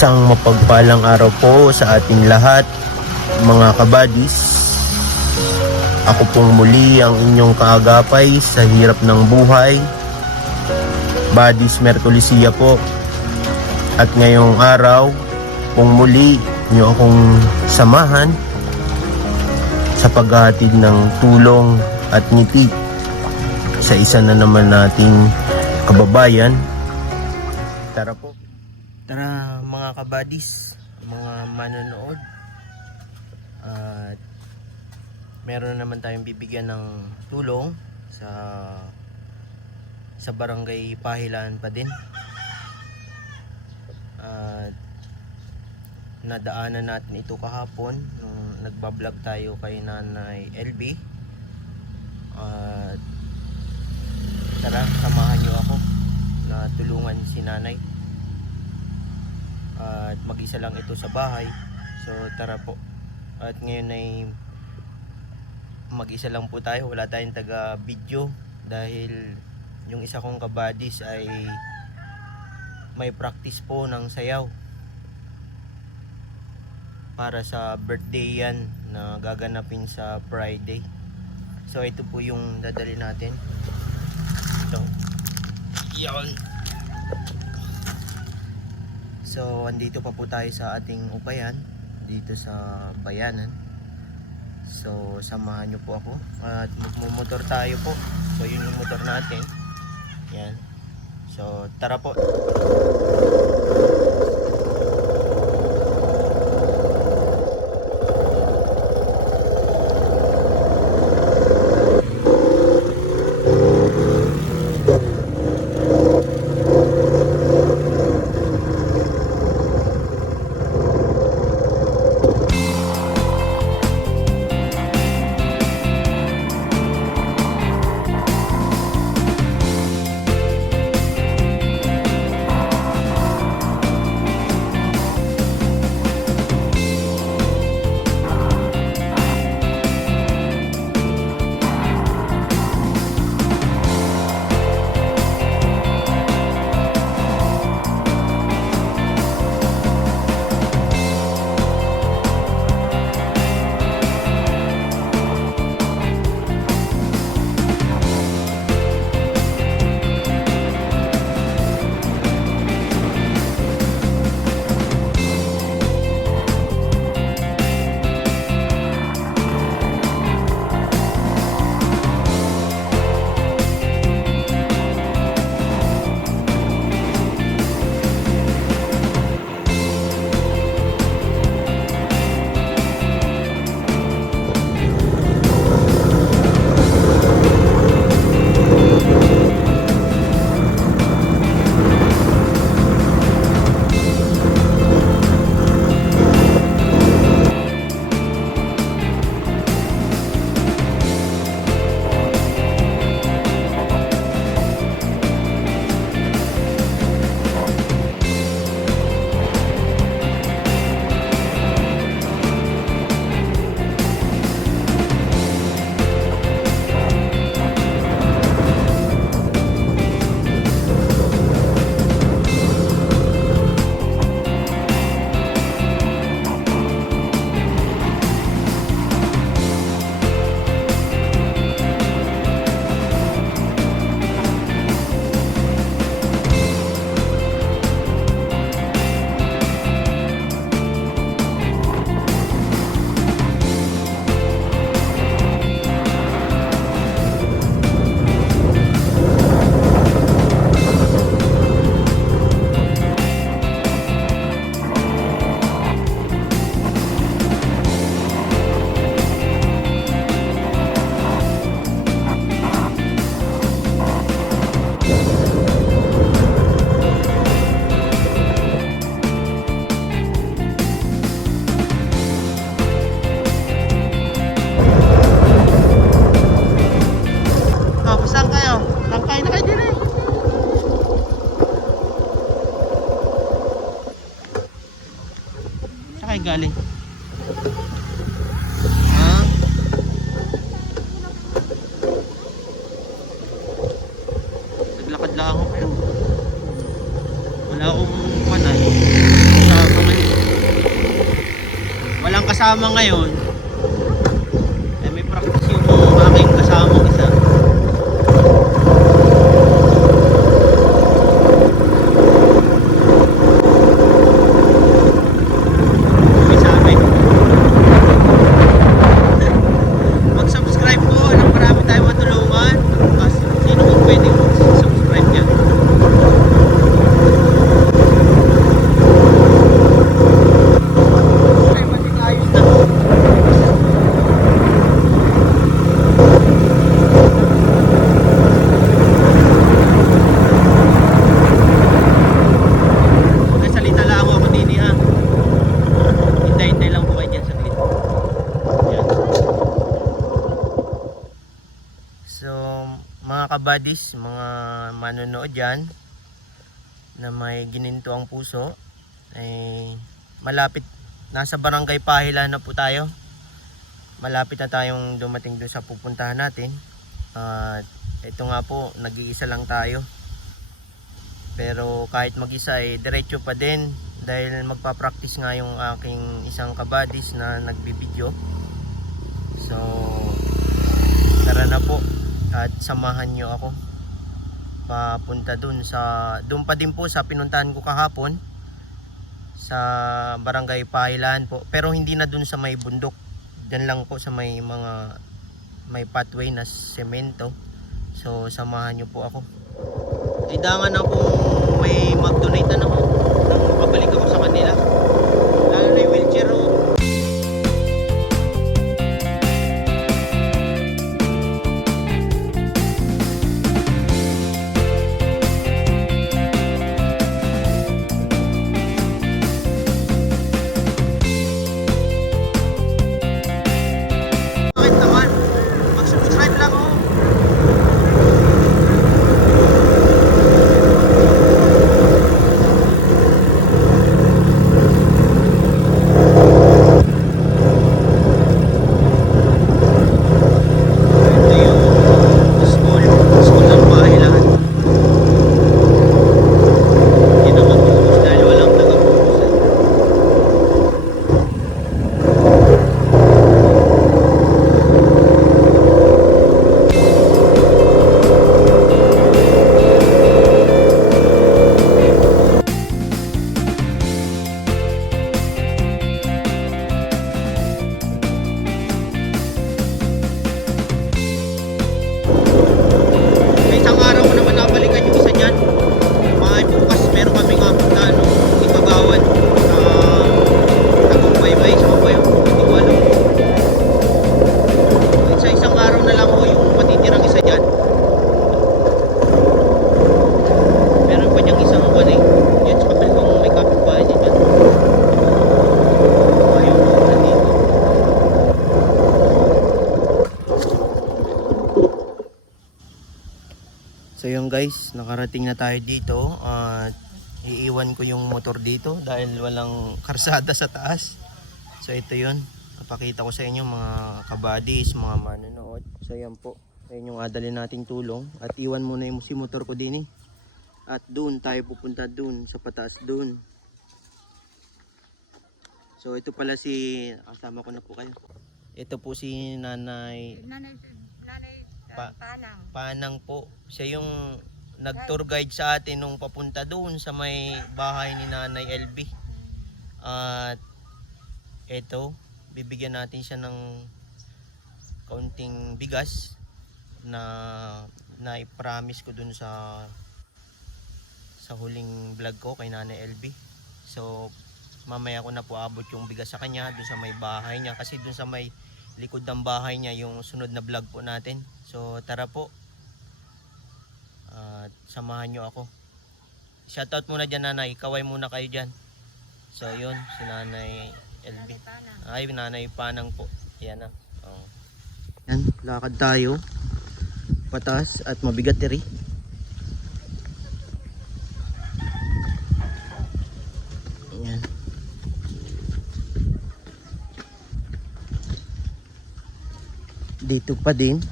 Isang mapagpalang araw po sa ating lahat, mga kabadis. Ako pong muli ang inyong kaagapay sa hirap ng buhay, Badis Mertolisia po. At ngayong araw, kung muli nyo akong samahan sa paghahatid ng tulong at ngiti sa isa na naman nating kababayan. Tara po. Tara mga kabadis, mga manonood. At meron naman tayong bibigyan ng tulong sa barangay Pahilaan pa din. At nadaanan natin ito kahapon nung nagbablog tayo kay Nanay LB. At tara, samahan nyo ako na tulungan si Nanay. At mag-isa lang ito sa bahay, so tara po. At ngayon ay mag-isa lang po tayo, wala tayong taga video dahil yung isa kong kabadis ay may practice po ng sayaw para sa birthday yan na gaganapin sa Friday. So ito po yung dadali natin. Ito yun. So andito pa po tayo sa ating upayan dito sa bayanan. So samahan nyo po ako at magmumotor tayo po. So yun yung motor natin. Yan. So tara po. Galing. Ha? Naglakad lang ako kayo. Wala akong manay. Sama. kasama ngayon. May practice yung aking kasamang isa. May sabi, mag-subscribe po. Marami tayong matulungan. Kasi sino kung pwedeng subscribe dyan. Okay, mating ayos na. Nagsalita lang ako din ha. Hintay-hintay lang po kayo dyan sa glit. Yan. So, mga kabadis, mga manonood dyan na may gininto ang puso, ay malapit, nasa barangay Pahila na po tayo. Malapit na tayong dumating doon sa pupuntahan natin. At ito nga po, nag-iisa lang tayo. Pero kahit mag-isa ay diretso pa din dahil magpa-practice nga yung aking isang kabadis na nagbibideo. So, tara na po at samahan nyo ako papunta dun doon pa din po sa pinuntahan ko kahapon sa barangay Pahilan po, pero hindi na dun sa may bundok, dyan lang po sa may pathway na semento. So samahan nyo po ako. Idangan na kung may mag-donate na ako, pabalik ako sa kanila, lalo na yung wheelchair road. Bakit naman? Mag-subscribe lang oh. Ito yung school ng Pahilahan. Hindi na magpupus dahil walang tagapupusan. May isang araw ko naman nabalikan yung isa dyan. Mga bukas meron kami nga punta Ibagawan sa Tagumpaybay sa Mabayo. Hindi ko alam. Sa isang araw na lang ko yung matitirang isa dyan. Meron pa niyang isang buwan eh. Yan sa kapil kong may kapitbahay niya dyan. Ayaw ko na dito. So yun guys, nakarating na tayo dito at iiwan ko yung motor dito dahil walang karsada sa taas. So ito yun, napakita ko sa inyo mga kabadis, mga manonood. So yan po, ayun yung adalin nating tulong at iwan muna yung si motor ko din eh. At doon tayo pupunta doon sa pataas doon. So ito pala si, kasama ko na po kayo. Ito po si Nanay Panang po. Siya yung nag-tour guide sa atin nung papunta doon sa may bahay ni Nanay LB. At eto, bibigyan natin siya ng kaunting bigas na i-promise ko doon sa huling vlog ko kay Nanay LB. So mamaya ko na po abot yung bigas sa kanya doon sa may bahay niya, kasi doon sa may likod ng bahay niya yung sunod na vlog po natin. So tara po at samahan nyo ako. Shoutout muna dyan Nanay, kaway muna kayo dyan. So yun, si Nanay LB. Ay, Nanay Panang po. Yan na. Oh. Yan, lakad tayo pataas at mabigat rin. Yan. Dito pa din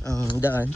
ang daan.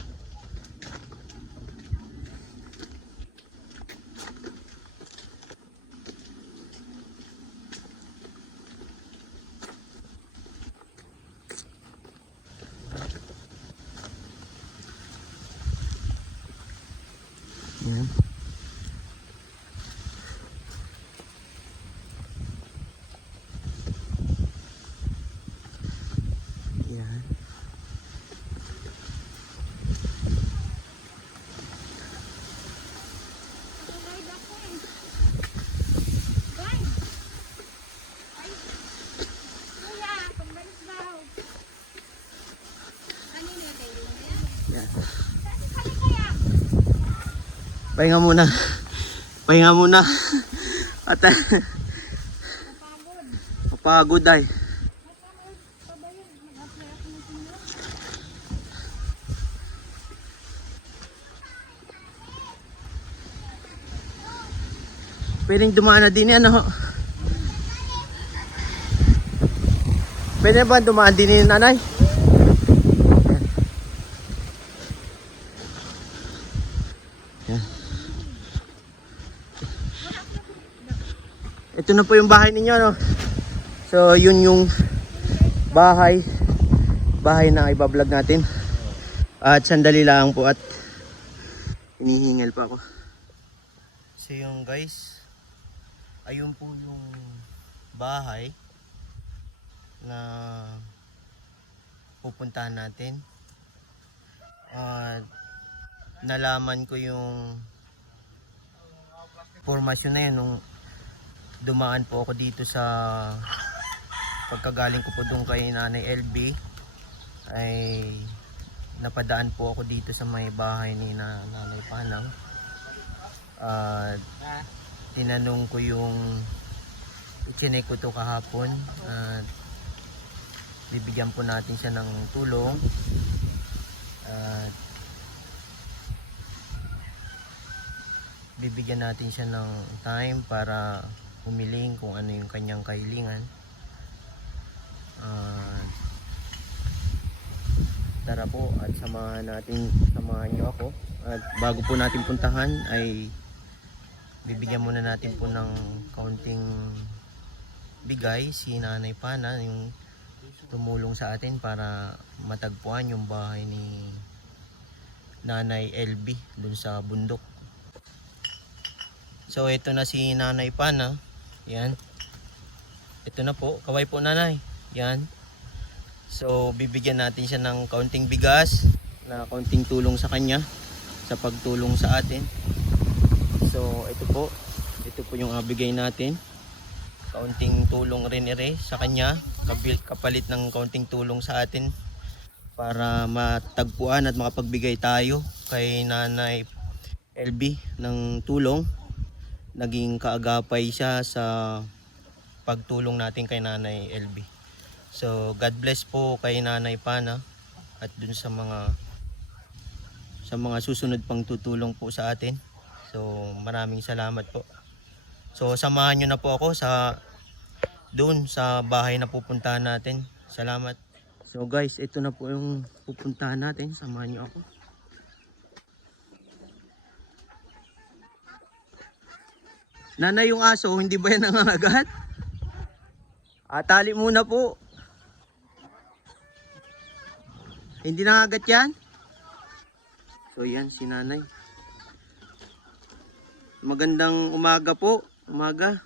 Pahinga muna. Pahinga muna. At mapagod ay. Pwedeng dumaan na din yan, ho. Pwede ba dumaan din ni nanay? Yan. Ito na po yung bahay ninyo, no? So, yun yung bahay na ibablog natin. At sandali lang po at hinihingal pa ako. So yung guys, ayun po yung bahay na pupuntahan natin. Nalaman ko yung formasyon na yun nung dumaan po ako dito sa pagkagaling ko po doon kay Nanay LB, ay napadaan po ako dito sa may bahay ni Nanay Panang. Tinanong ko yung ichinek ko to kahapon at bibigyan po natin siya ng tulong at bibigyan natin siya ng time para humiling kung ano yung kanyang kahilingan. Tara po at samahan niyo ako, at bago po natin puntahan ay bibigyan muna natin po ng kaunting bigay si Nanay Pana, yung tumulong sa atin para matagpuan yung bahay ni Nanay LB dun sa bundok. So ito na si Nanay Pana. Yan. Ito na po. Kaway po nanay. Yan. So bibigyan natin siya ng kaunting bigas na kaunting tulong sa kanya sa pagtulong sa atin. So ito po yung abigay natin. Kaunting tulong rin sa kanya, kapalit ng kaunting tulong sa atin para matagpuan at makapagbigay tayo kay Nanay LB ng tulong. Naging kaagapay siya sa pagtulong natin kay Nanay LB. So God bless po kay Nanay Pana at dun sa mga susunod pang tutulong po sa atin. So maraming salamat po. So samahan nyo na po ako doon sa bahay na pupuntahan natin. Salamat. So guys, ito na po yung pupuntahan natin. Samahan nyo ako. Nanay, yung aso, hindi ba yan nangangagat? Tali muna po. Hindi nangagat yan? So yan si nanay. Magandang umaga po. Umaga.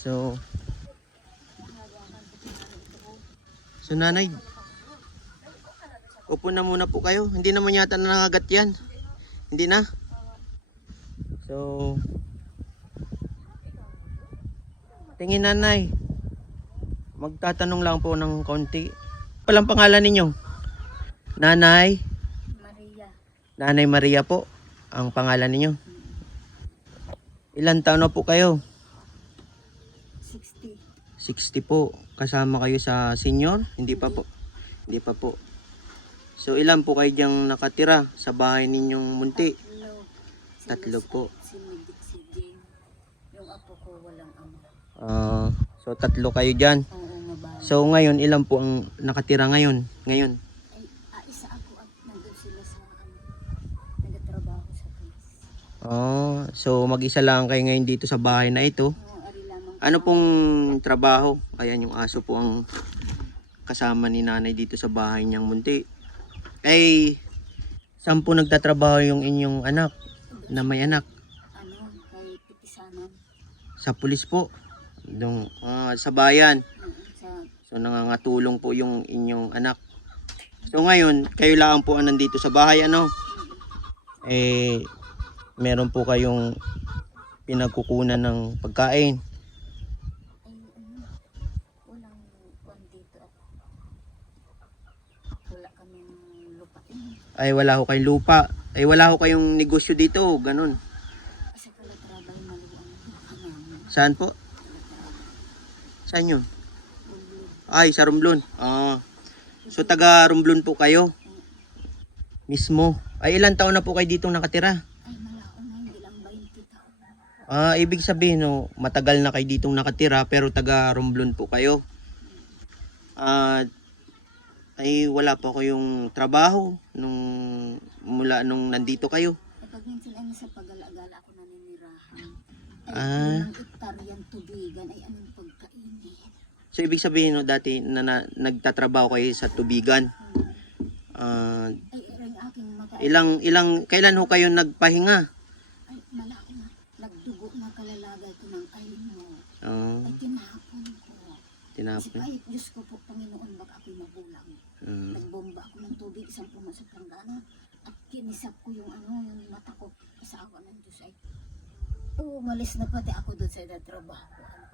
So nanay, upo na muna po kayo. Hindi naman yata nangagat yan. Hindi na. So tingin nanay, magtatanong lang po ng konti. Palang pangalan ninyo? Nanay Maria. Nanay Maria po ang pangalan ninyo. Ilan taon na po kayo? 60. 60 po. Kasama kayo sa senior? Hindi pa po. Hindi pa po. So ilan po kayo diyang nakatira sa bahay ninyong munti? Tatlo po. Si Midik, si Jane. Yung apo ko walang ama. So tatlo kayo dyan. Oo, mababa. So ngayon, ilan po ang nakatira ngayon? Ay, isa ako at nandun sila sa nagtatrabaho sa pulis. So mag-isa lang kayo ngayon dito sa bahay na ito. Oo, ari lamang. Ano pong trabaho? Ayan, yung aso po ang kasama ni nanay dito sa bahay niyang munti. Ay, saan po nagtatrabaho yung inyong anak na may anak? Kay Pitisanan. Sa pulis po. Sa bayan. Sa So nangangatulong po yung inyong anak. So ngayon, kayo lang po ang nandito sa bahay, ano? Meron po kayong pinagkukunan ng pagkain. walang kwan dito ako. Wala kaming lupain. Ay wala ho kayong lupa. Ay wala ho kayong negosyo dito, ganun. Sa Calatrava ay maluwang namin. Saan po? Saan yun? Ay, sa Romblon. Ah. So taga Romblon po kayo mismo. Ay ilang taon na po kayo dito nakatira? Ay malao na, hindi lang 20 taon. Ah, ibig sabihin no, matagal na kayo ditong nakatira pero taga Romblon po kayo. At ay wala pa kayong trabaho mula nung nandito kayo. Kapag minsan ay nasa pagala-gala ako naninirahan. Ah. Ay, 5 hektaryang tubigan ay anong pagkainit. So ibig sabihin no, dati nagtatrabaho kayo sa tubigan. Ah, Ay, ang aking mata. kailan ho kayo nagpahinga? Ay, malao na. Nagdugo na kalalagay ko ng ayno. Ah, Ay, tinapon ko. Kasi tinapon. ay, Diyos ko po, Panginoon, baka ako'y magulang. Nagbomba ako ng tubig, isang puno sa planggana. At kinisap ko yung mata ko. Sa awa ng Diyos ay, umalis na pati ako doon sa trabaho.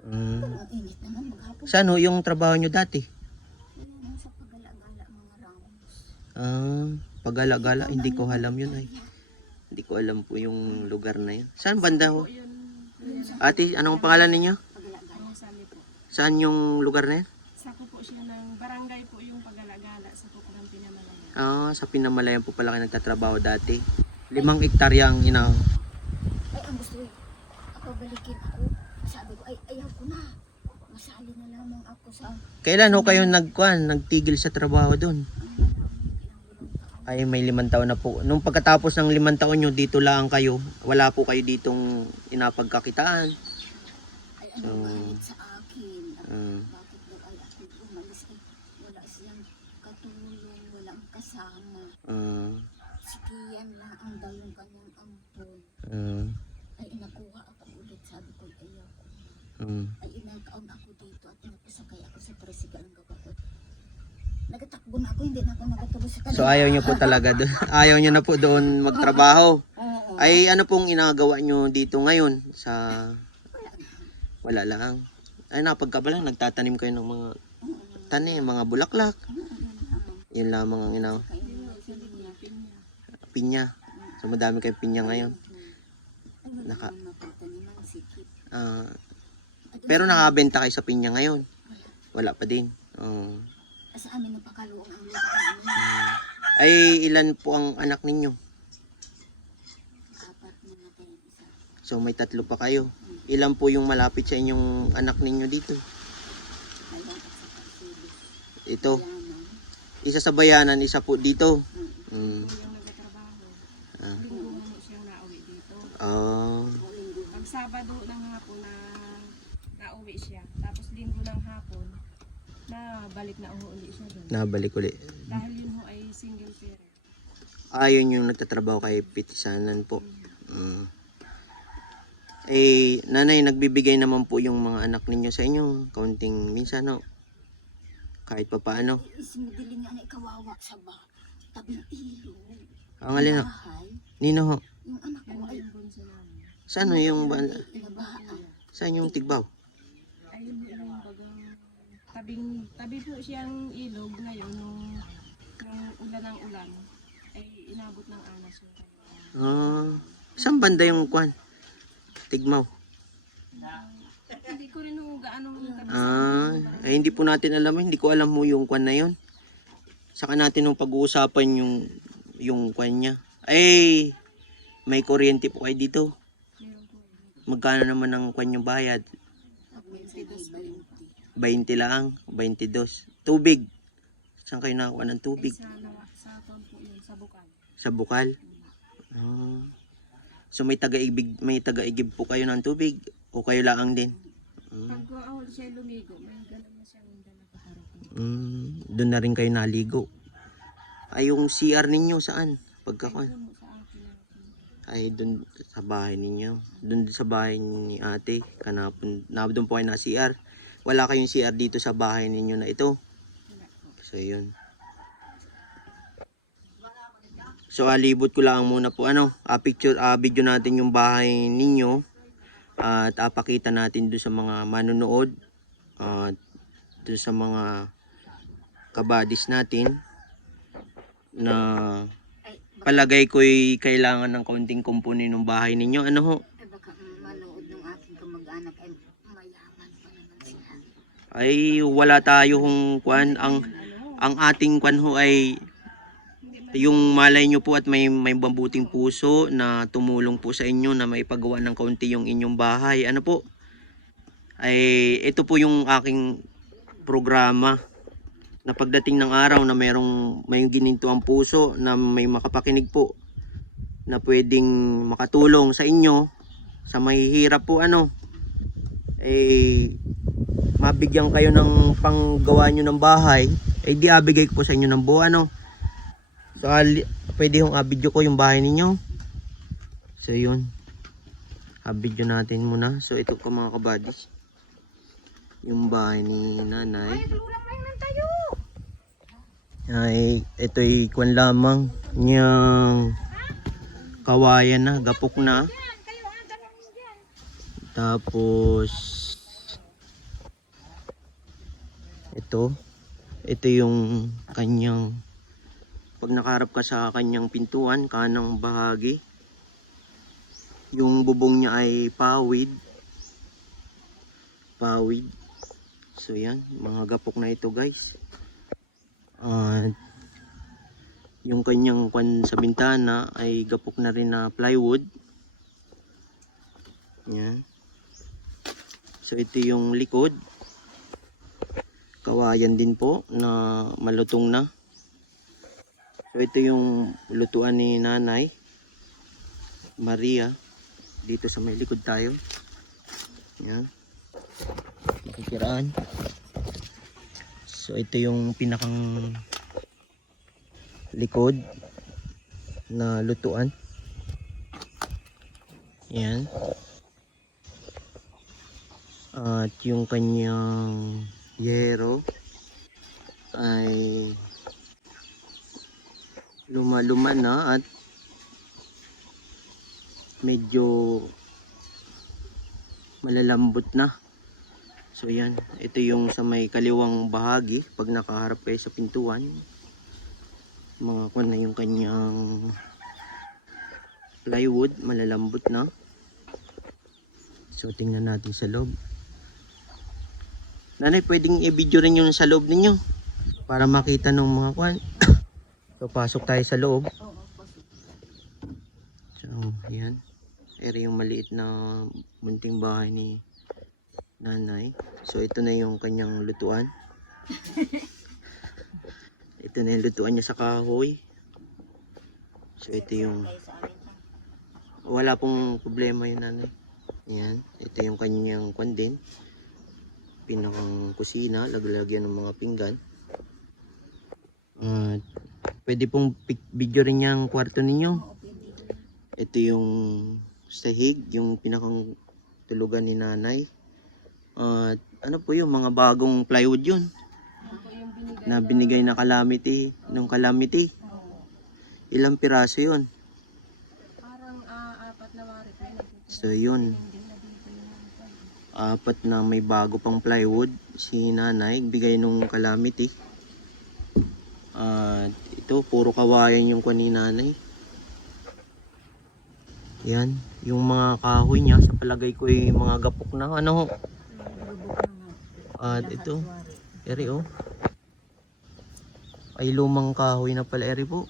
Ang init naman maghapon. Saan ho yung trabaho nyo dati? Ayun, sa pagala-gala mga rounds. Ah, pagala-gala, hindi ko alam yun ay. Hindi ko alam po yung lugar na yun. Saan banda ho? Ate, anong pangalan ninyo? Pagala-gala. Sali po. Saan yung lugar na yun? Sako po siya ng barangay po yung pag-alagala sa po ng Pinamalayan. Ah, sa Pinamalayan po pala kayo nagtatrabaho dati. 5 hektarya ang ina. Ay, ang gusto eh. Ako balikin ako. Sabi ko, ay, ayaw ko na. Masali na lamang ako sa... Kailan ho kayo nagtigil sa trabaho doon? Ay may 5 taon na po. Nung pagkatapos ng 5 taon nyo, dito lang kayo. Wala po kayo ditong inapagkakitaan. Ay, ano galit sa akin. At Mm. bakit daw ay ako umalis ay wala siyang katulong, walang kasama. Si Kian lang ang dalong kanyang ampon. Ay, inakuha ako ulit. Sabi ko, ayaw ko. Ay, ilang taon ako dito at inapasakay ako sa tricycle ng kapatid. Nagatakbo na ako, hindi na ako nagatuloy sa kanila. So ayaw nyo po talaga doon. Ayaw nyo na po doon magtrabaho. Oo. Ay ano pong inagawa nyo dito ngayon sa... Wala lang. Ay napagkabalang nagtatanim kayo ng mga tanim, mga bulaklak. Yun lamang ang pinya. So madami kayong pinya ngayon. Naka- Ah, pero nakabenta kayo sa pinya ngayon. Wala pa din. Oh. Sa amin napakaluong ang lupa namin. Ay ilan po ang anak ninyo? 4 na natin isa. So may 3 pa kayo. Ilan po yung malapit sa inyong anak ninyo dito? Ayun at sa Pagsilis. Ito. Yaman. Isa sa bayanan, isa po dito. Mm. Yung nagtatrabaho. Ah. Linggo mo siyang nauwi dito. Ah. Pag Sabado ng hapon na nauwi siya. Tapos Linggo ng hapon na balik na uli siya doon. Nabalik uli. Dahil yun ho ay single parent. Ayun yung nagtatrabaho kay Petisanan po. Eh, nanay, nagbibigay naman po yung mga anak ninyo sa inyo. Kaunting minsan, no? Kahit pa paano. Ismadiling nga na kawawa sa tabing ilog. Ang alin, no? Bahay. Nino ho? Yung anak ko ay Yung bunso namin. Saan ho yung... inabahaan. Saan yung tigbaw? Ayun ho yung bagang tabi po siyang ilog ngayon nung ulan ng ulan ay inabot ng anas yung kanya. Ah, saan banda yung kwan? Tigmaw. Hindi ko rin ho gaano Ah, ay hindi po natin alam. Hindi ko alam mo yung kwan na yun. Saka natin nung pag-uusapan yung kwan niya. Ay, may kuryente po kayo dito. meron po. Magkano naman ang kwan yung bayad? At minsan ay 20. 20 lang, 22. Tubig. Saan kayo nakakuha ng Ay tubig? sa taon po yun, sa bukal. Sa bukal. Ah. So may taga-igib po kayo ng tubig o kayo lang din? Pag ahol siya lumigo, may ganun na siyang dala paharap. Doon na rin kayo naligo. Ay yung CR ninyo saan? Pagkakuan. Puno sa akin natin. Ay doon sa bahay ninyo. Doon sa bahay ni ate. Kanapon. Doon po kayo na CR. Wala kayong CR dito sa bahay ninyo na ito. Wala po. So yun. So alibot ko lang muna po video natin yung bahay ninyo at pakita natin doon sa mga manonood at doon sa mga kabadis natin na Ay, palagay ko'y kailangan ng kaunting kumpuni ng bahay ninyo. Ano ho? Ay baka manood ng aking kamag-anak ay mayaman pa naman sila. Ay wala tayo hong kwan. Ang ating kwan ho ay yung malay nyo po at may mabuting puso na tumulong po sa inyo na maipagawa ng kaunti yung inyong bahay. Ano po? Ay ito po yung aking programa na pagdating ng araw na may gininto ang puso na may makapakinig po na pwedeng makatulong sa inyo sa mahihirap po mabigyan kayo ng panggawa nyo ng bahay di abigay ko po sa inyo ng buo so pwede yung abidyo ko yung bahay ninyo. So yun, abidyo natin muna. So ito ko mga kabadis yung bahay ni nanay. Ay ito'y kwan lamang niyang kawayan na, gapok na. Tapos ito yung kanyang, pag nakaharap ka sa kanyang pintuan, kanang bahagi, yung bubong niya ay pawid. So yan, mga gapok na ito guys. Yung kanyang kwan sa bintana ay gapok na rin na plywood. Yan. So ito yung likod, kawayan din po na malutong na. So ito yung lutuan ni Nanay Maria. Dito sa may likod tayo. Yan. Makikiraan. So ito yung pinakang likod na lutuan. Yan. At yung kanyang yero ay luma-luma na at medyo malalambot na. So yan, ito yung sa may kaliwang bahagi pag nakaharap kayo sa pintuan. Mga kwan na yung kanyang plywood, malalambot na. So tingnan natin sa loob. Nanay, pwedeng i-video rin yung sa loob ninyo para makita ng mga kwan. So pasok tayo sa loob. So yan, ere yung maliit na munting bahay ni Nanay. So ito na yung kanyang lutuan. Ito na yung lutuan niya sa kahoy. So ito yung, wala pong problema yun Nanay. Yan, ito yung kanyang kwan din, pinakang kusina, laglagyan ng mga pinggan. Pwede pong video rin yung kwarto ninyo. Ito yung sahig, yung pinakang tulugan ni Nanay. Ano po yung mga bagong plywood yun na binigay na calamity, nung calamity. Ilang piraso yun? Parang 4 na warit. So yun, 4 na may bago pang plywood si Nanay, bigay nung calamity. Ito puro kawayan yung kuha ni Nanay. Yan, yung mga kahoy niya sa palagay ko ay mga gapok na At ito, eri ay lumang kahoy na pala eri po.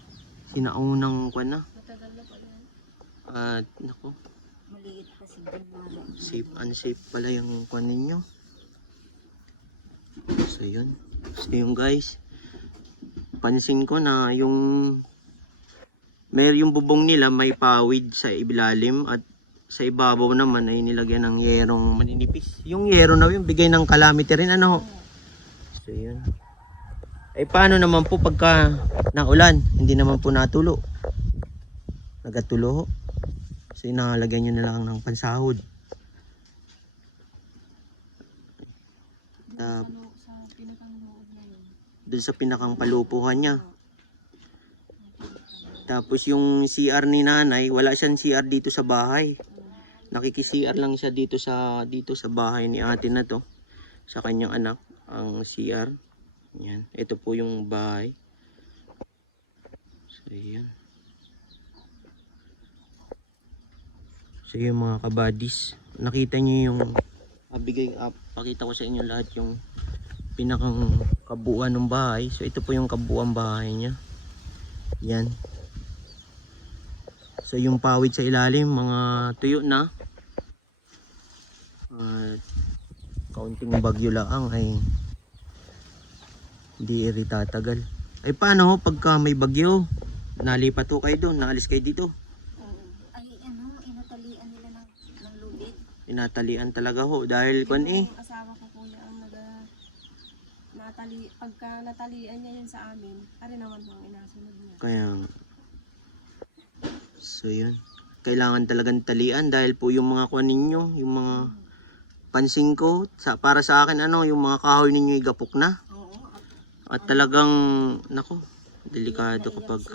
Sinaunang kuha na. Matagal na pala yan. At nako, Maliit pa si Bunmara. unsafe pala yung kuha ninyo. So yun. So yung guys, pansin ko na yung bubong nila may pawid sa ilalim at sa ibabaw naman ay nilagyan ng yerong maninipis. Yung yero na yun, bigay ng calamity rin So yun. Ay paano naman po pagka naulan, hindi naman po natulo. Nagatulo ho. So inalagyan nyo na lang ng pansahod. Sa pinakang loob na yun. Doon sa pinakang palupuhan niya. Tapos yung CR ni Nanay, wala siyang CR dito sa bahay. Nakiki-CR lang siya dito sa bahay ni ate na to, sa kanyang anak, ang CR. Yan, ito po yung bahay. So yan. So yung mga kabadis, nakita nyo yung pakita ko sa inyo lahat yung pinakang kabuuan ng bahay. So ito po yung kabuuan bahay niya. Yan. So yung pawid sa ilalim, mga tuyo na. Kaunting bagyo lang ay hindi tatagal. Ay paano pagka may bagyo? Nalipat ho kayo doon, naalis kayo dito. Ay inatalian nila ng lubid. Inatalian talaga ho dahil kun Yung asawa ko kuya ang pagka natalian niya yun sa amin, ari naman po ang inasunod niya. Kaya so yun. Kailangan talagang talian dahil po yung mga kuan ninyo, yung mga pansin ko para sa akin yung mga kahoy ninyo igapok na. Oo. At talagang nako, delikado kapag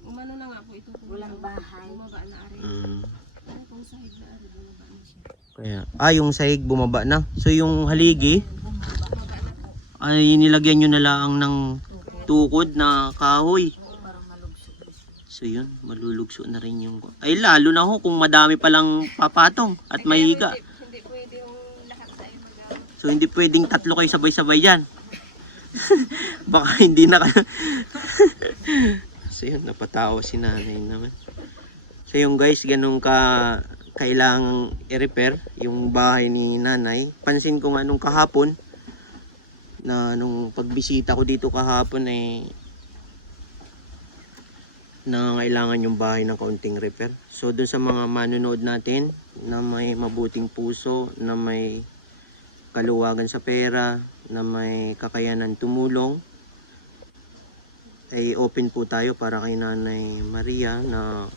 Umano na nga po ito po. Walang bahay. Bumaba na ari. Ano pong sahig na ari, bumaba na siya. kaya yung sahig bumaba na. So yung haligi Bumaba na po. ay nilagyan nyo na lang ng tukod na kahoy. Parang malubsog. So yun, malulugso na rin yung ay lalo na ho kung madami palang papatong at mahiga. Hindi pwede yung lahat tayo So hindi pwedeng tatlo kayo sabay-sabay dyan. Baka hindi na So yun, napatawa si nanay naman. So yung guys, ganun kailangang i-repair yung bahay ni nanay. Pansin ko nga nung kahapon na nung pagbisita ko dito kahapon nangangailangan yung bahay ng kaunting repair. So dun sa mga manunood natin na may mabuting puso, na may kaluwagan sa pera, na may kakayanan tumulong, ay open po tayo para kay Nanay Maria na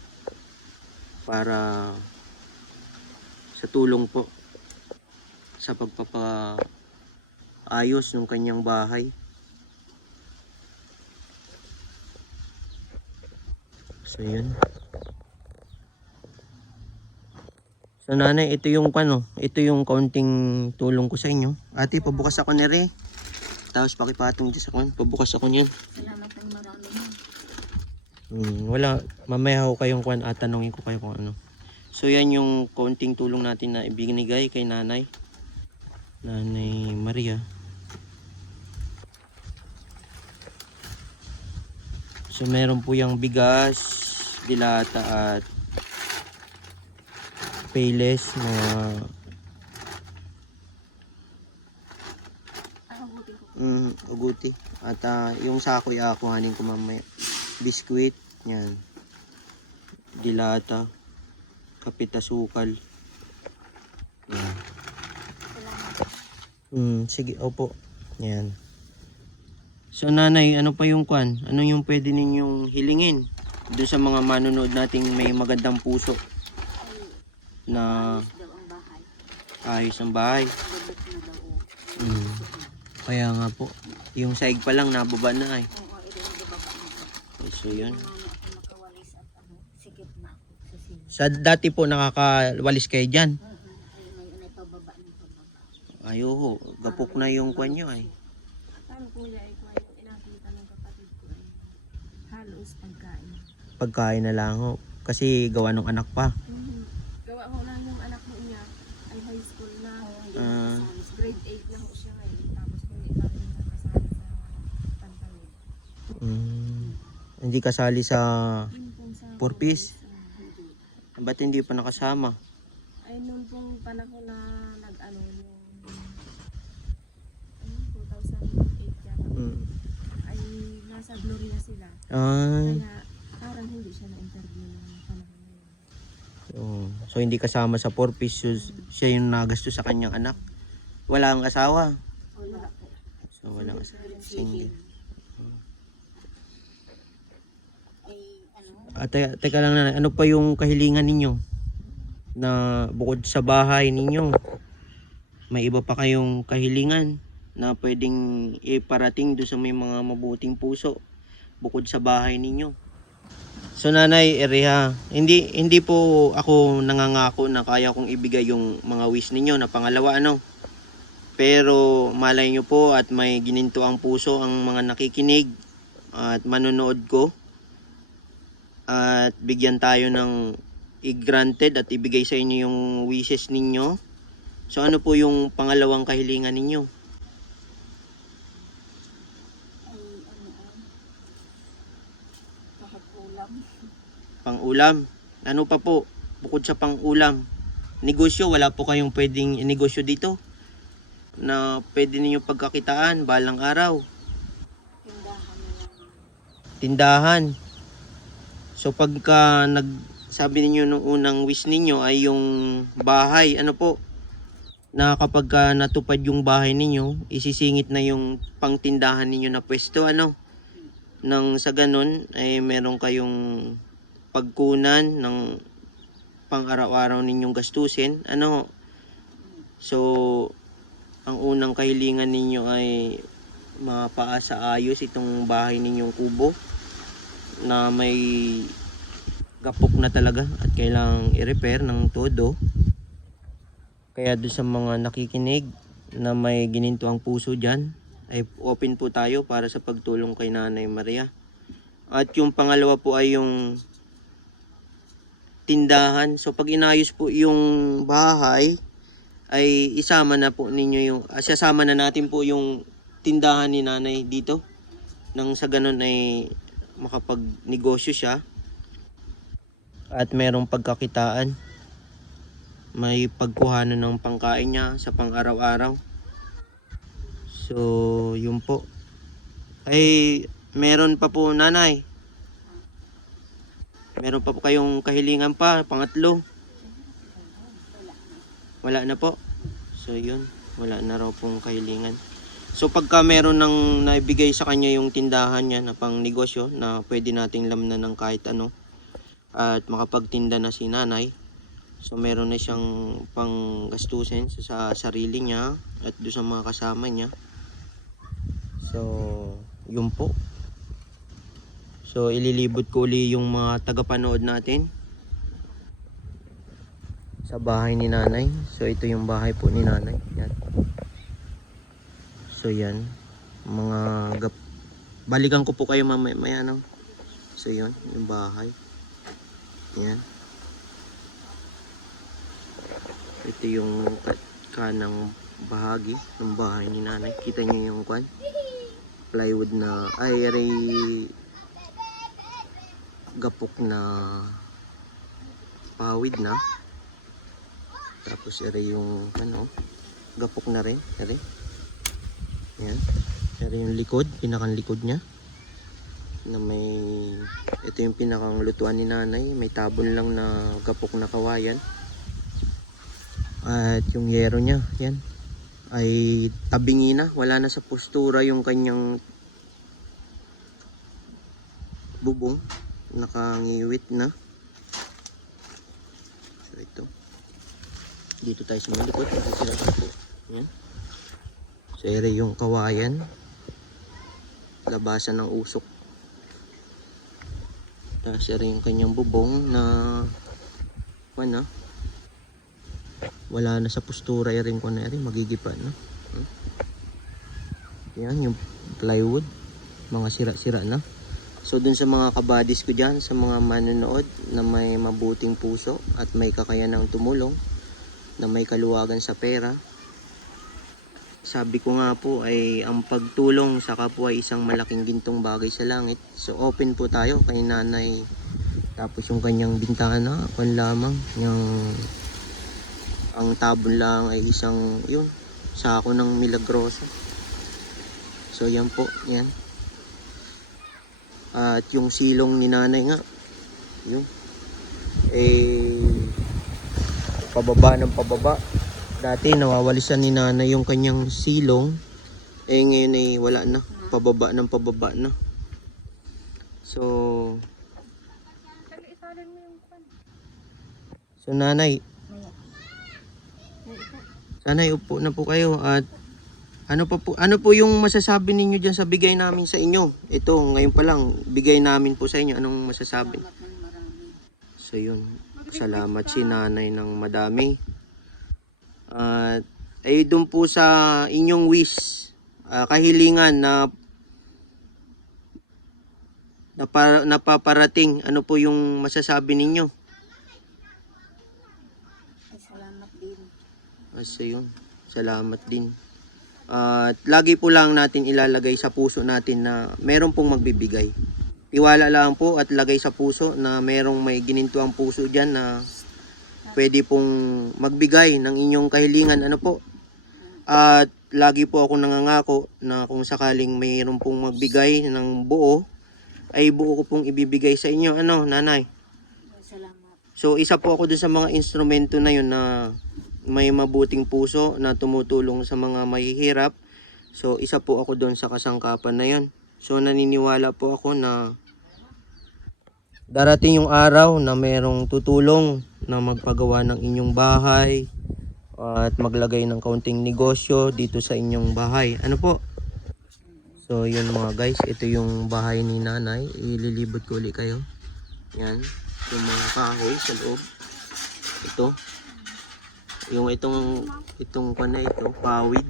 para sa tulong po sa pagpapaayos ng kanyang bahay. So yun. So nanay, ito yung ito yung kaunting tulong ko sa inyo. Ate, pabukas ako ni Re. Tapos pakipatong dyan sa pabukas ako niyan. Salamat ng marami. Wala, mamaya ho kayong tanongin ko kayo kung ano. So yan yung kaunting tulong natin na ibinigay kay Nanay Maria. So meron po yung bigas, dilata at payless na uguti. At yung sako kuhanin ko mamaya. Biskwit, yan. Dilata, kapit asukal. Yan. Sige, opo. Yan. So nanay, ano pa yung ano yung pwede ninyong hilingin doon sa mga manonood nating may magandang puso na Daw ang bahay. ayos ang bahay. Gabot na daw. Kaya nga po, yung saig pa lang nababa na Oo, ito yung bababa na. So yun. Makawalis at sikip na ako sa sila. Sa dati po nakakawalis kayo dyan. Ngayon ay pababa ng pababa. Ayo, gapok na yung kwan nyo ay. Paano kuya ay kuya yung inakita ng kapatid ko ay halos pagkain. Pagkain na lang ho. Kasi gawa ng anak pa. Gawa ko lang yung anak mo niya ay high school na. Grade 8 na ho siya ngayon. Tapos hindi pa rin nakasali sa pantawid. Hindi kasali sa Yun pong sa Purpose? Ba't hindi pa nakasama? ay noon pong panahon na nag-ano yung 2008 yata. Ay nasa Gloria sila. Ay. Kaya parang hindi siya na-interview ng panahon na yun. So hindi kasama sa purpose. So, siya yung nagasto sa kanyang anak. Wala ang asawa. Wala po. So walang asawa. Single. Teka lang na, ano pa yung kahilingan ninyo? Na bukod sa bahay ninyo, may iba pa kayong kahilingan na pwedeng iparating doon sa may mga mabuting puso bukod sa bahay ninyo. So Nanay Ereha, hindi po ako nangangako na kaya kong ibigay yung mga wish ninyo na pangalawa Pero malay nyo po at may gininto ang puso ang mga nakikinig at manonood ko. At bigyan tayo ng i-granted at ibigay sa inyo yung wishes ninyo. So ano po yung pangalawang kahilingan ninyo? Ay, pahapulam. Pang-ulam. Ano pa po? Bukod sa pang-ulam. Negosyo, wala po kayong pwedeng negosyo dito na pwede ninyo pagkakitaan balang araw. Tindahan na lang. Tindahan. So pagka sabi ninyo nung unang wish ninyo ay yung bahay, ano po? Na kapag natupad yung bahay ninyo, isisingit na yung pangtindahan ninyo na pwesto, ano? Nang sa ganun ay meron kayong pagkunan ng pang-araw-araw ninyong gastusin, ano? So ang unang kahilingan ninyo ay mapaasa ayos itong bahay ninyong kubo na may gapok na talaga at kailangang i-repair ng todo. Kaya doon sa mga nakikinig na may gininto ang puso dyan, ay open po tayo para sa pagtulong kay Nanay Maria. At yung pangalawa po ay yung tindahan. So pag inayos po yung bahay, ay isama na po ninyo yung, sasama na natin po yung tindahan ni Nanay dito. Nang sa ganun ay makapagnegosyo siya at merong pagkakitaan, may pagkuhanan ng pangkain niya sa pang-araw-araw. So yun po. Ay meron pa po, Nanay, meron pa po kayong kahilingan pa, pangatlo? Wala na po. So yun, wala na raw pong kahilingan. So pagka meron nang naibigay sa kanya yung tindahan niya na pang negosyo na pwede nating lamnan ng kahit ano at makapagtinda na si Nanay, so meron na siyang pang gastusin sa sarili niya at doon sa mga kasama niya. So yun po. So ililibot ko uli yung mga tagapanood natin sa bahay ni Nanay. So ito yung bahay po ni Nanay. Yan. So yan, mga balikan ko po kayo mamaya, no? So yun, yung bahay. Yan. Ito yung kanang bahagi ng bahay ni Nanay. Kita niyo yung plywood na gapok na pawid na. Tapos yung gapok na rin. Yan. Yung likod, pinakang likod niya. Na ito yung pinakang lutuan ni Nanay. May tabon lang na gapok na kawayan. At yung yero niya, yan, ay tabingi na. Wala na sa postura yung kanyang bubong. Nakangiwit na. So ito. Dito tayo sa malikot. Yan. So yung kawayan. Labasan ng usok. Tapos yung kanyang bubong na wala na sa postura rin ko na rin, magigipa na. Yan yung plywood, mga sira-sira na. So dun sa mga kabadis ko dyan, sa mga manonood na may mabuting puso at may kakayanang tumulong, na may kaluwagan sa pera, sabi ko nga po ay ang pagtulong sa kapwa ay isang malaking gintong bagay sa langit. So open po tayo kay Nanay. Tapos yung kanyang bintana, lamang yung ang tabon lang ay isang sako ng milagroso. So yan po, yan. At yung silong ni Nanay nga, yun, pababa. Dati nawawalisan ni Nanay yung kanyang silong, ngayon ay wala na, pababa na. So Nanay, sana'y upo na po kayo. At ano po yung masasabi ninyo dyan sa bigay namin sa inyo? Ito, ngayon pa lang, bigay namin po sa inyo. Anong masasabi? Salamat ng marami. So yun, salamat si Nanay ng madami. At ay doon po sa inyong wish, kahilingan na napaparating, ano po yung masasabi ninyo? So yun, salamat din. At lagi po lang natin ilalagay sa puso natin na meron pong magbibigay. Tiwala lang po at lagay sa puso na merong may gininto ang puso dyan na pwede pong magbigay ng inyong kahilingan. Ano po? At lagi po ako nangangako na kung sakaling mayroon pong magbigay ng buo, ay buo ko pong ibibigay sa inyo. Ano, nanay? Salamat. So isa po ako dun sa mga instrumento na yun na may mabuting puso na tumutulong sa mga mahihirap. So isa po ako dun sa kasangkapan na yun. So naniniwala po ako na darating yung araw na mayroong tutulong na magpagawa ng inyong bahay at maglagay ng kaunting negosyo dito sa inyong bahay. Ano po? So yun mga guys, ito yung bahay ni nanay. Ililibot ko ulit kayo. Yan, yung mga kahoy sa loob. Ito. Yung itong na ito, pawid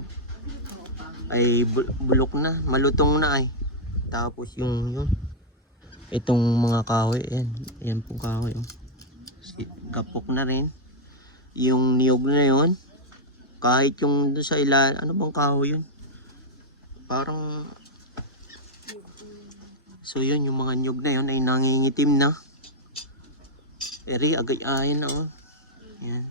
ay bulok na, malutong na ay. Tapos yung itong mga kahoy, yan pong kahoy. Gapok na rin. Yung niyog na yon, kahit yung doon sa ilalim, ano bang kahoy yun? Parang, so yun, yung mga niyog na yun ay nangingitim na. Eri, agay-ayan na oh. Yan.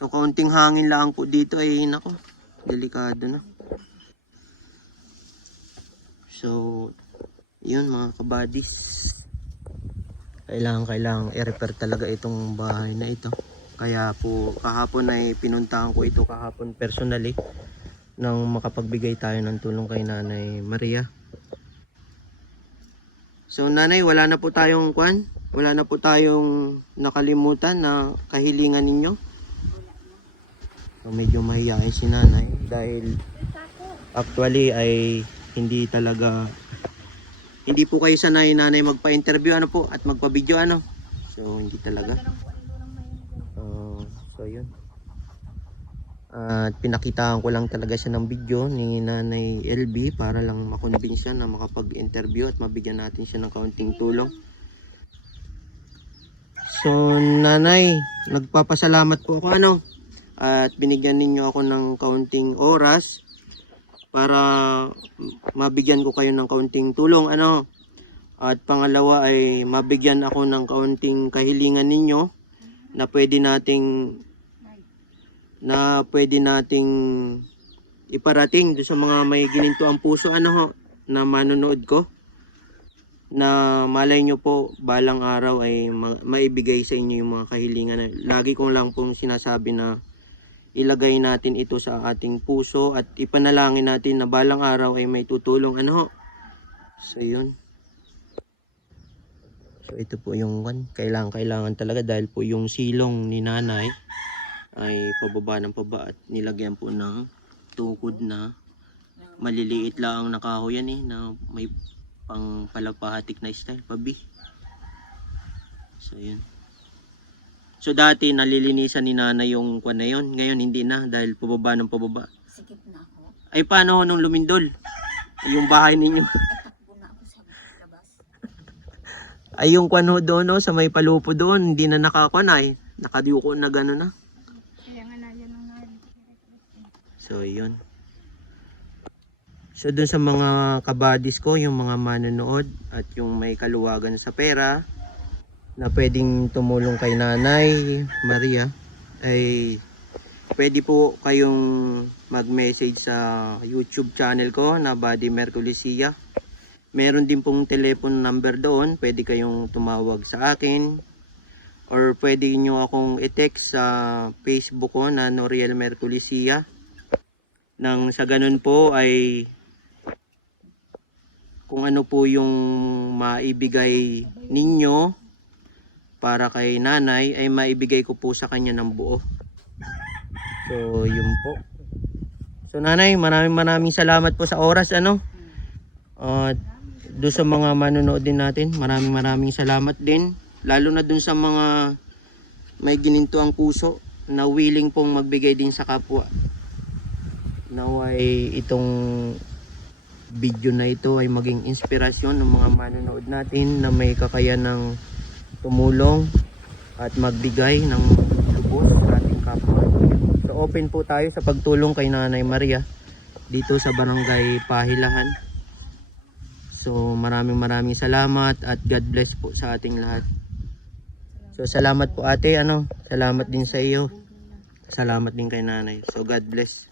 So kaunting hangin lang po dito ay nako, delikado na. So yun mga kabadis, kailangan i-repair talaga itong bahay na ito. Kaya po kahapon ay pinuntahan ko ito kahapon personally nang makapagbigay tayo ng tulong kay Nanay Maria. So nanay, wala na po tayong wala na po tayong nakalimutan na kahilingan ninyo. So medyo mahihain si nanay dahil actually ay hindi po kayo sanay nanay magpa-interview ano po at magpa-video ano. So hindi talaga. So yun. At pinakitaan ko lang talaga siya ng video ni Nanay LB para lang makonvince siya na makapag-interview at mabigyan natin siya ng kaunting tulong. So nanay, nagpapasalamat po ako ano. At binigyan ninyo ako ng kaunting oras para mabigyan ko kayo ng kaunting tulong ano. At pangalawa ay mabigyan ako ng kaunting kahilingan ninyo na pwede nating iparating doon sa mga may gininto ang puso ano ho, na manonood ko, na malay nyo po balang araw ay maibigay sa inyo yung mga kahilingan. Lagi kong lang pong sinasabi na ilagay natin ito sa ating puso at ipanalangin natin na balang araw ay may tutulong ano ho. So yun. So ito po yung kailangan talaga dahil po yung silong ni nanay ay pababa ng paba at nilagyan po ng tukod na maliliit lang ang nakahoy yan na may pang palapahatik na style pabi. So yun. So dati nalilinisan ni nanay yung na yun, ngayon hindi na dahil pababa ng pababa. Sikip na ako. Ay paano nung lumindol yung bahay ninyo? Takbo na ako sa labas. Ay yung doon no, sa may palupo doon hindi na nakakunay, nakadiyuko na gano'n na. Kaya nga na yan ang So yun. So dun sa mga kabadis ko, yung mga manonood at yung may kaluwagan sa pera na pwedeng tumulong kay Nanay Maria, ay pwede po kayong mag-message sa YouTube channel ko na Buddy Merculesia. Meron din pong telephone number doon, pwede kayong tumawag sa akin or pwede nyo akong i-text sa Facebook ko na Noriel Merculesia. Nang sa ganun po ay kung ano po yung maibigay ninyo para kay nanay ay maibigay ko po sa kanya ng buo. So yun po. So nanay, maraming salamat po sa oras ano. Doon sa mga manonood din natin, maraming salamat din. Lalo na doon sa mga may gininto ang puso na willing pong magbigay din sa kapwa. Naway itong video na ito ay maging inspirasyon ng mga manonood natin na may kakayanang tumulong at magbigay ng lubos sa ating kapwa. So open po tayo sa pagtulong kay Nanay Maria dito sa Barangay Pahilahan. So maraming salamat at God bless po sa ating lahat. So salamat po ate, salamat din sa iyo. Salamat din kay nanay. So God bless.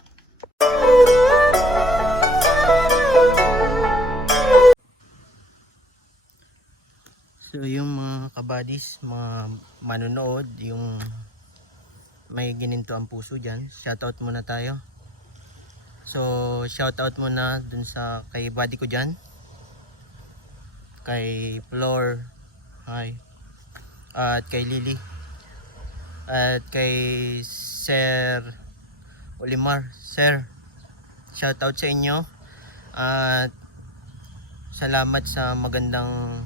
So yung mga kabadis, mga manonood, yung may gininto ang puso dyan, shoutout muna tayo. So shoutout muna dun sa kay buddy ko dyan, kay Flor, hi, at kay Lily, at kay Sir Olimar. Sir, shoutout sa inyo at salamat sa magandang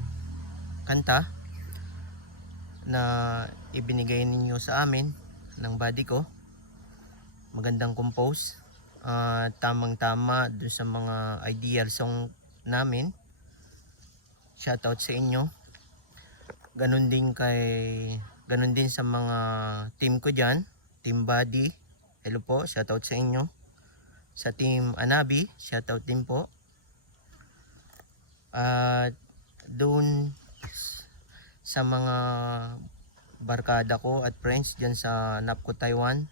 kanta na ibinigay ninyo sa amin ng buddy ko. Magandang compose, tamang tama dun sa mga ideal song namin. Shoutout sa inyo. Ganun din sa mga team ko dyan, team buddy, hello po, shoutout sa inyo. Sa team Anabi, shoutout din po. At doon sa mga barkada ko at friends dyan sa Napco Taiwan,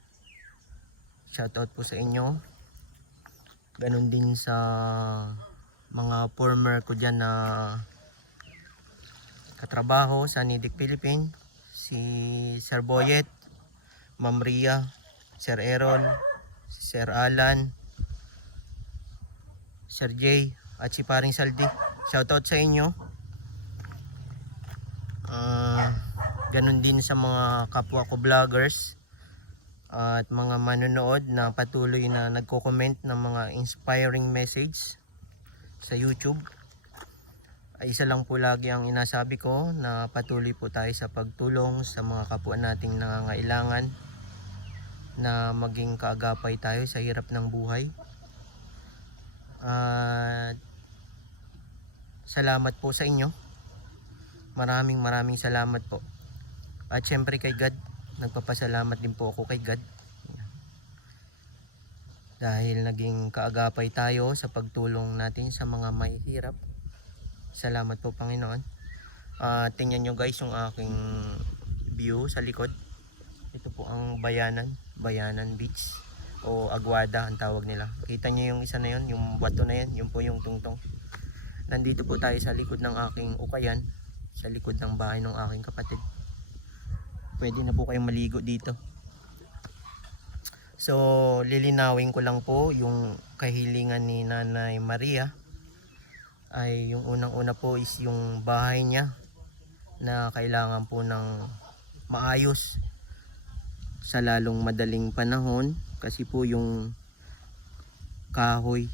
shoutout po sa inyo. Ganun din sa mga former ko dyan na katrabaho sa Nidik Philippine, si Sir Boyet, Ma'am Ria, Sir Aaron, Sir Alan, Sir Jay, at si Paring Saldi. Shoutout sa inyo. Ganun din sa mga kapwa ko vloggers at mga manonood na patuloy na nagko-comment ng mga inspiring message sa YouTube. Ay isa lang po lagi ang inasabi ko, na patuloy po tayo sa pagtulong sa mga kapwa nating nangangailangan, na maging kaagapay tayo sa hirap ng buhay. Salamat po sa inyo. Maraming salamat po. At syempre kay God, nagpapasalamat din po ako kay God. Dahil naging kaagapay tayo sa pagtulong natin sa mga may hirap. Salamat po Panginoon. Tingnan nyo guys yung aking view sa likod. Ito po ang Bayanan Beach o Aguada ang tawag nila. Kita nyo yung isa na yun, yung bato na yan, yun po yung tungtong. Nandito po tayo sa likod ng aking ukayan, sa likod ng bahay ng aking kapatid. Pwede na po kayong maligo dito. So lilinawin ko lang po yung kahilingan ni Nanay Maria. Ay yung unang-una po is yung bahay niya na kailangan po ng maayos sa lalong madaling panahon, kasi po yung kahoy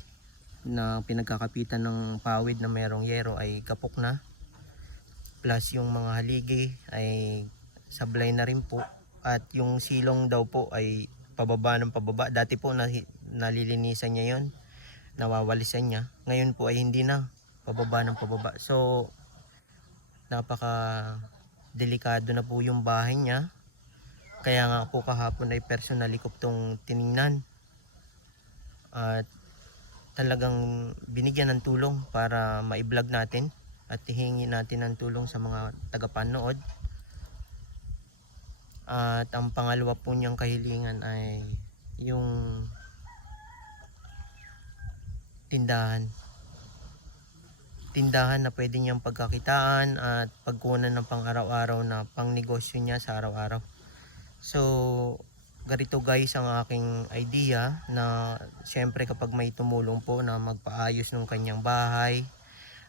na pinagkakapitan ng pawid na merong yero ay kapok na, plus yung mga haligi ay sablay na rin po, at yung silong daw po ay pababa ng pababa. Dati po nalilinisan niya yon, nawawalisan niya. Ngayon po ay hindi na, pababa ng pababa. So napaka delikado na po yung bahay niya. Kaya nga po kahapon ay personally ko itong tiningnan at talagang binigyan ng tulong para ma-vlog natin at hihingi natin ng tulong sa mga tagapanood. At ang pangalawa po niyang kahilingan ay yung tindahan na pwede niyang pagkakitaan at pagkunan ng pang-araw-araw na pang-negosyo niya sa araw-araw. So ganito guys ang aking idea, na syempre kapag may tumulong po na magpaayos ng kanyang bahay,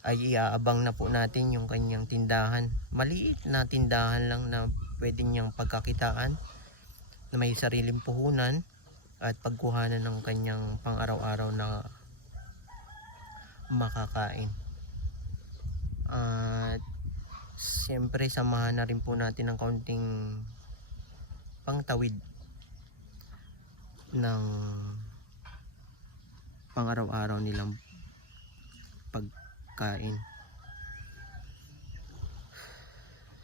ay iaabang na po natin yung kanyang tindahan. Maliit na tindahan lang na pwede niyang pagkakitaan, na may sariling puhunan at pagkuhanan ng kanyang pang-araw-araw na makakain. At siyempre samahan na rin po natin ng kaunting pangtawid ng pang-araw-araw nilang pagkain.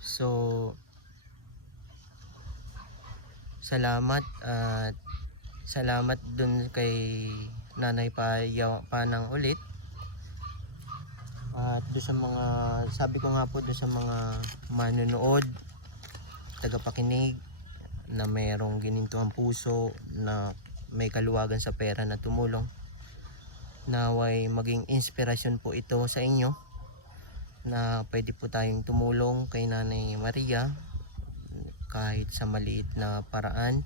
So salamat at salamat dun kay Nanay Panang ulit. At doon sa mga, sabi ko nga po doon sa mga manonood, tagapakinig na mayroong ginintuang puso, na may kaluwagan sa pera na tumulong, naway maging inspirasyon po ito sa inyo na pwede po tayong tumulong kay Nanay Maria kahit sa maliit na paraan.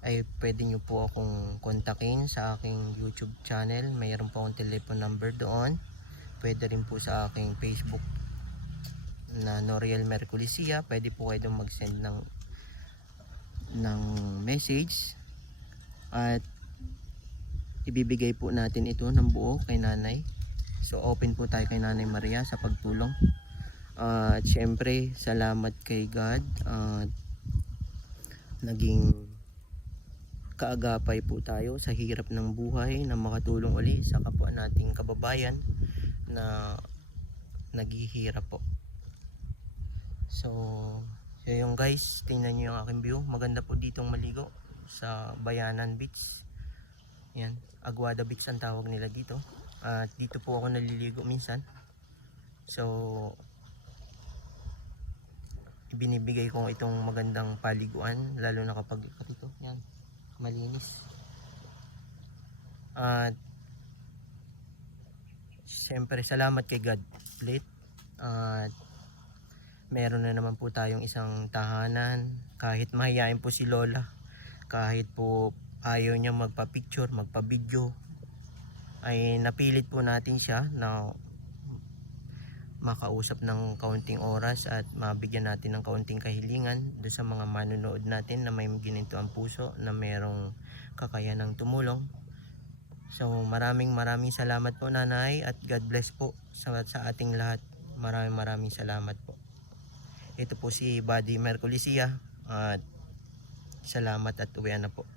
Ay pwede nyo po akong kontakin sa aking YouTube channel. Mayroon po akong telephone number doon. Pwede rin po sa aking Facebook na Noriel Merculicia. Pwede po kayo mag-send ng message at ibibigay po natin ito ng buo kay Nanay. So open po tayo kay Nanay Maria sa pagtulong. At syempre salamat kay God at naging kaagapay po tayo sa hirap ng buhay na makatulong uli sa kapwa nating kababayan na naghihirap po. So yung guys, tingnan nyo yung aking view. Maganda po ditong maligo sa Bayanan Beach. Yan, Aguada Beach ang tawag nila dito. At dito po ako naliligo minsan. So ibinibigay ko itong magandang paliguan, lalo na kapag ito, yan, malinis. At siyempre salamat kay God ulit. At meron na naman po tayong isang tahanan. Kahit mahihain po si Lola, kahit po ayaw niya magpa-picture, magpa-video, ay napilit po natin siya na makausap ng kaunting oras at mabigyan natin ng kaunting kahilingan doon sa mga manonood natin na may gininto ang puso, na merong kakayanang tumulong. So maraming salamat po Nanay, at God bless po sa ating lahat. Maraming salamat po. Ito po si Buddy Merculicia at salamat at uwian na po.